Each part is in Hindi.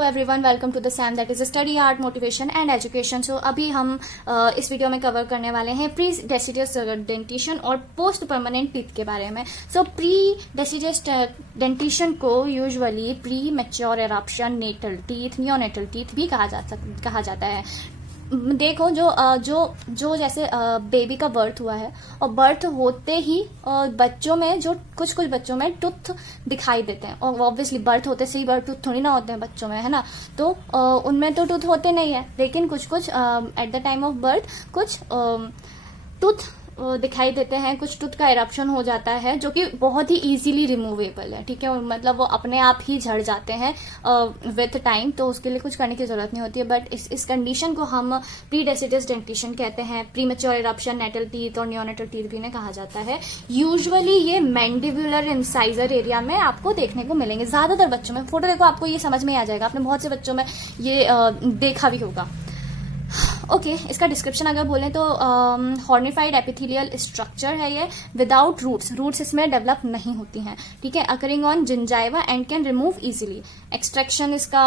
Hello everyone, welcome to the SAM that is study art motivation and education. So अभी हम इस वीडियो में कवर करने वाले हैं प्री डेसिडस डेंटिशन और पोस्ट परमानेंट टीथ के बारे में। सो प्री डेसिडस डेंटिशन को usually premature eruption natal teeth, neonatal teeth भी कहा जाता है। देखो जो जैसे बेबी का बर्थ हुआ है और बर्थ होते ही बच्चों में जो कुछ बच्चों में टूथ दिखाई देते हैं, और ऑब्वियसली बर्थ होते से ही बर्थ टूथ थोड़ी ना होते हैं बच्चों में, है ना। तो उनमें तो टूथ होते नहीं है, लेकिन कुछ at the time of birth कुछ टूथ दिखाई देते हैं, कुछ टूथ का इरप्शन हो जाता है जो कि बहुत ही इजीली रिमूवेबल है, ठीक है। मतलब वो अपने आप ही झड़ जाते हैं विथ टाइम, तो उसके लिए कुछ करने की जरूरत नहीं होती है। बट इस कंडीशन को हम प्री डेसिडस डेंटिशन कहते हैं। Premature eruption natal teeth और नियोनेटल टीथ भी ने कहा जाता है। यूजुअली ये मैंडिबुलर इंसाइजर एरिया में आपको देखने को मिलेंगे ज्यादातर बच्चों में। फोटो देखो, आपको ये समझ में आ जाएगा, आपने बहुत से बच्चों में ये देखा भी होगा। ओके, इसका डिस्क्रिप्शन अगर बोलें तो हॉर्निफाइड एपिथेलियल स्ट्रक्चर है ये, विदाउट रूट्स इसमें डेवलप नहीं होती हैं, ठीक है। Occurring on gingiva and can remove easily. Extraction इसका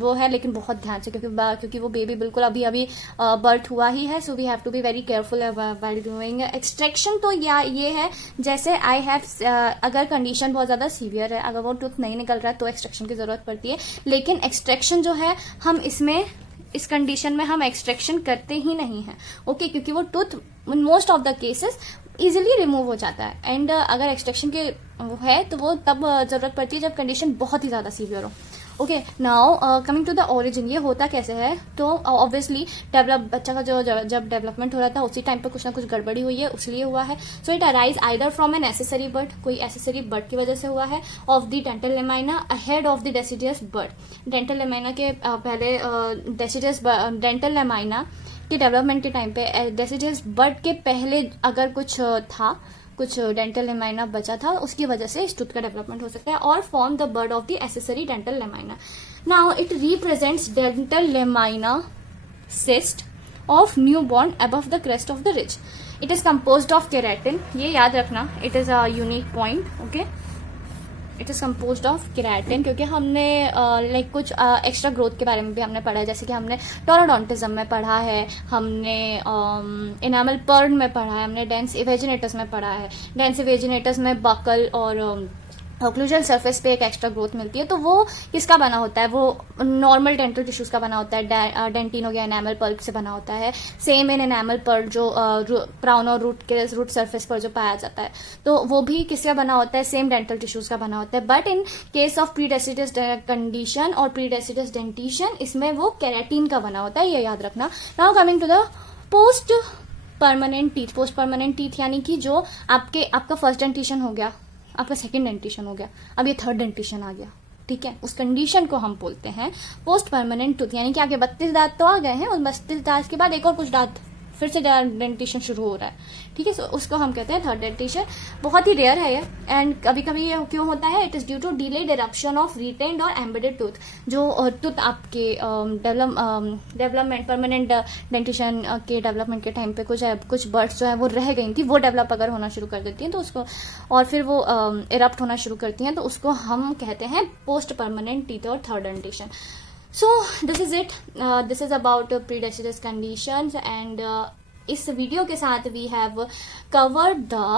वो है, लेकिन बहुत ध्यान से, क्योंकि वो बेबी बिल्कुल अभी बर्थ हुआ ही है। So we have to be very careful while doing extraction. तो ये है जैसे आई हैव, अगर कंडीशन बहुत ज्यादा सीवियर है, अगर वो टूथ नहीं निकल रहा है तो एक्सट्रैक्शन की जरूरत पड़ती है। लेकिन एक्सट्रैक्शन जो है हम इस कंडीशन में हम एक्सट्रैक्शन करते ही नहीं हैं, ओके, क्योंकि वो tooth in most of the cases easily remove हो जाता है। एंड अगर एक्सट्रैक्शन के वो है तो वो तब जरूरत पड़ती है जब कंडीशन बहुत ही ज्यादा सीवियर हो। Okay, now coming to the origin, ये होता कैसे है। तो ऑब्वियसली बच्चा का जब डेवलपमेंट हो रहा था उसी टाइम पे कुछ ना कुछ गड़बड़ी हुई है, उसलिए हुआ है। So it arise either from an accessory bud, कोई एसेसरी बर्ड की वजह से हुआ है, of the dental lamina ahead of the deciduous bud. Dental lamina के पहले डेसिडियस डेंटल लेमाइना के डेवलपमेंट के टाइम पे डेसिडियस बर्ड के पहले अगर कुछ डेंटल लेमाइना बचा था, उसकी वजह से इस टूथ का डेवलपमेंट हो सकता है, और form the bird of the accessory dental lamina. Now it represents dental lamina cyst of new born above the crest of the ridge. It is composed of keratin, ये याद रखना, it is a unique point, okay. It is composed of keratin, क्योंकि हमने लाइक कुछ एक्स्ट्रा ग्रोथ के बारे में भी हमने पढ़ा है, जैसे कि हमने टोरोडोंटिज्म में पढ़ा है, हमने इनामल पर्ल में पढ़ा है, हमने डेंस इवेजिनेटस में पढ़ा है। डेंस इवेजिनेटस में बकल और ऑक्लूजल सरफेस पे एक एक्स्ट्रा ग्रोथ मिलती है। तो वो किसका बना होता है, वो नॉर्मल डेंटल टिश्यूज का बना होता है। डेंटिन हो गया एनामल पल्प से बना होता है। सेम इन एनामल पल्प जो क्राउन और रूट सरफेस पर जो पाया जाता है, तो वो भी किसका बना होता है, सेम डेंटल टिश्यूज का बना होता है। But in case of pre deciduous condition और प्री डेसिडस डेंटिशन, इसमें वो केराटिन का बना होता है, ये याद रखना। Now coming to the post permanent teeth. Post permanent teeth यानी कि जो आपका फर्स्ट डेंटिशन हो गया, आपका सेकंड डेंटिशन हो गया, अब ये थर्ड डेंटिशन आ गया, ठीक है। उस कंडीशन को हम बोलते हैं पोस्ट परमानेंट टूथ, यानी कि आपके 32 दांत तो आ गए हैं, और 32 दांत के बाद एक और कुछ दांत फिर से डेंटिशन शुरू हो रहा है, ठीक है। सो उसको हम कहते हैं थर्ड डेंटिशन। बहुत ही रेयर है ये, एंड कभी कभी ये क्यों होता है, it is due to delayed eruption of retained और एम्बेडेड टूथ। जो टूथ आपके डेवलपमेंट परमानेंट डेंटिशन के डेवलपमेंट के टाइम पे कुछ बर्ड्स जो है वो रह गई थी, वो डेवलप अगर होना शुरू कर देती हैं तो उसको, और फिर वो इरप्ट होना शुरू करती हैं, तो उसको हम कहते हैं पोस्ट परमानेंट टीथ और third dentition. So this is it. This is about pre-deciduous conditions, and इस वीडियो के साथ we have covered the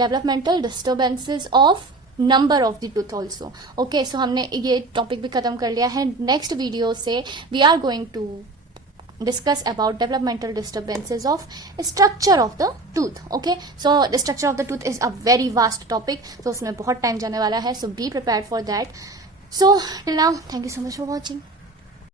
developmental disturbances of number of the tooth also. Okay, so हमने ये टॉपिक भी खत्म कर लिया है। नेक्स्ट वीडियो से we are going to discuss about developmental disturbances of structure of the tooth. Okay, so the structure of the tooth is a very vast topic, so उसमें बहुत टाइम जाने वाला है, so be prepared for that. So till now, thank you so much for watching.